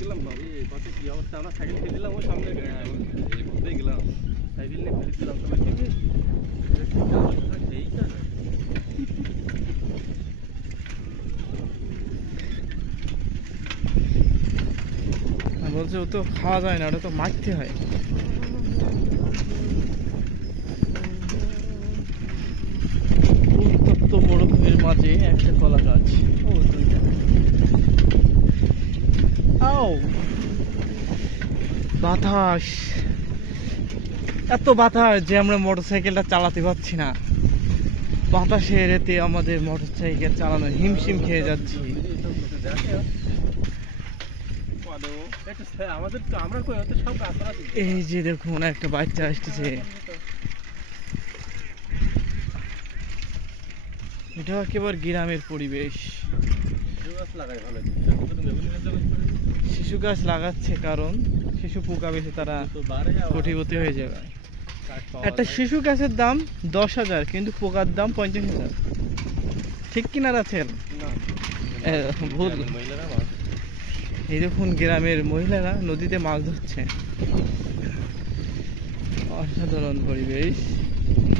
গেলাম বাবু এই পথে কি অবস্থা? আমরা সাইকেল ফেলে দিলাম ওই সামনে এই পথেই গেলাম। সাইকেল নিয়ে ফেলে দিলাম। তবে ঠিক কাজ আর বলছে ও তো খাওয়া যায় না ওটা তো মারতে হয়। উত্তপ্ত মরুভূমির মাঝে একটা কলা গাছ। ও দুইটা। বাতাস। এত বাতাস যে আমরা মোটরসাইকেলটা চালাতে পারছি না। বাতাসের এতে আমাদের মোটরসাইকেল চালানো হিমশিম খেয়ে যাচ্ছি। এই যে দেখুন, একটা বাচ্চা আসতেছে। এটা একেবারে গ্রামের পরিবেশ। লাগাই ভালো শুধু বেগুনি গাছ লাগাই করে শিশু গাছ লাগাচ্ছে কারণ শিশু পোকা বেশি তারা কোটিপতি হয়ে যাবে একটা শিশু গাছের দাম দশ হাজার কিন্তু পোকার দাম পঞ্চাশ হাজার। ঠিক কিনা রাখেন ভুল। এই দেখুন গ্রামের মহিলারা নদীতে মাছ ধরছে। অসাধারণ পরিবেশ।